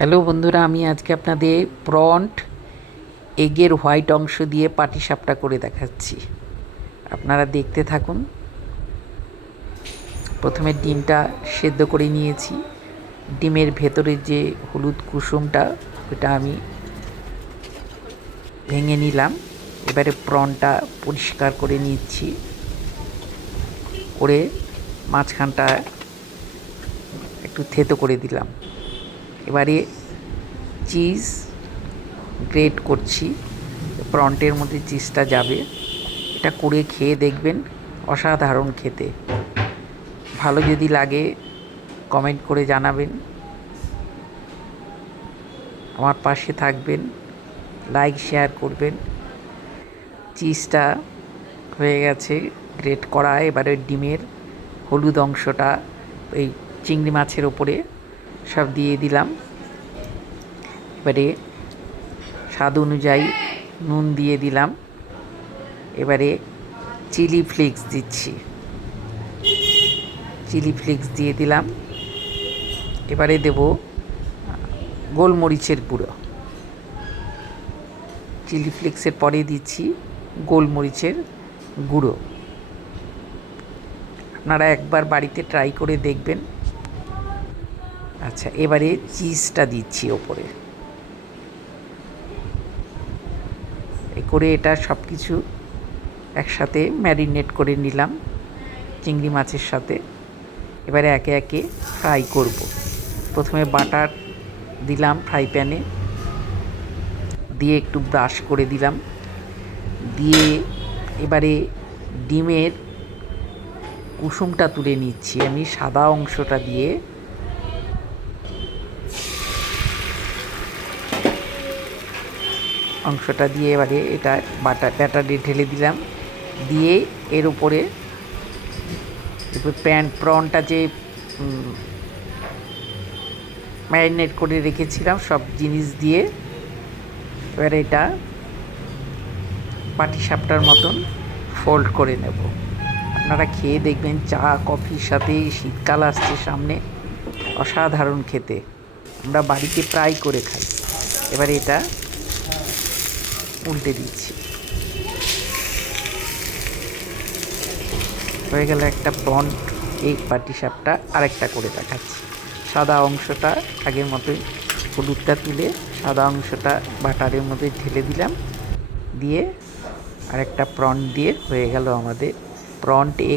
Hello বন্ধুরা, আমি আজকে আপনাদের প্রন্ট এগের হোয়াইট অংশ দিয়ে পাটিসাপটা করে দেখাচ্ছি। আপনারা দেখতে থাকুন। প্রথমে ডিমটা সেদ্ধ করে নিয়েছি। ডিমের ভেতরের যে হলুদ কুসুমটা ওটা আমি ভেঙে নিলাম। এবারে প্রনটা পরিষ্কার করে নিচ্ছি, করে মাঝখানটা একটু থেতো করে দিলাম। এবারে চিজ গ্রেট করছি, প্রন্টের মধ্যে চিজটা যাবে। এটা করে খেয়ে দেখবেন, অসাধারণ খেতে। ভালো যদি লাগে কমেন্ট করে জানাবেন, আমার পাশে থাকবেন, লাইক শেয়ার করবেন। চিজটা হয়ে গেছে গ্রেট করা। এবারে ডিমের হলুদ অংশটা এই চিংড়ি মাছের ওপরে সব দিয়ে দিলাম। এবারে স্বাদ অনুযায়ী নুন দিয়ে দিলাম। এবারে চিলি ফ্লেক্স দিচ্ছি, চিলি ফ্লেক্স দিয়ে দিলাম। এবারে দেব গোলমরিচের গুঁড়ো। চিলি ফ্লেক্সের পরে দিচ্ছি গোলমরিচের গুঁড়ো। আপনারা একবার বাড়িতে ট্রাই করে দেখবেন। আচ্ছা, এবারে চিজটা দিচ্ছি ওপরে। করে এটা সব কিছু একসাথে ম্যারিনেট করে নিলাম চিংড়ি মাছের সাথে। এবারে একে একে ফ্রাই করব। প্রথমে বাটার দিলাম ফ্রাই প্যানে, দিয়ে একটু ব্রাশ করে দিলাম। দিয়ে এবারে ডিমের কুসুমটা তুলে নিচ্ছি আমি, সাদা অংশটা দিয়ে এবারে এটা ব্যাটারে ঢেলে দিলাম। দিয়ে এর উপরে প্রনটা যে ম্যারিনেট করে রেখেছিলাম সব জিনিস দিয়ে এবারে এটা পাটিসাপটার মতন ফোল্ড করে নেব। আপনারা খেয়ে দেখবেন, চা কফির সাথে, শীতকাল আসছে সামনে, অসাধারণ খেতে। আমরা বাড়িতে প্রায় করে খাই। এবারে এটা উল্টে দিচ্ছি। হয়ে গেল একটা প্রন্ট এগ পাটিসাপটা। আরেকটা করে দেখাচ্ছি। সাদা অংশটা আগের মতোই হলুদটা তুলে সাদা অংশটা বাটারের মধ্যে ঢেলে দিলাম। দিয়ে আরেকটা প্রন্ট দিয়ে হয়ে গেল আমাদের প্রন্ট এগ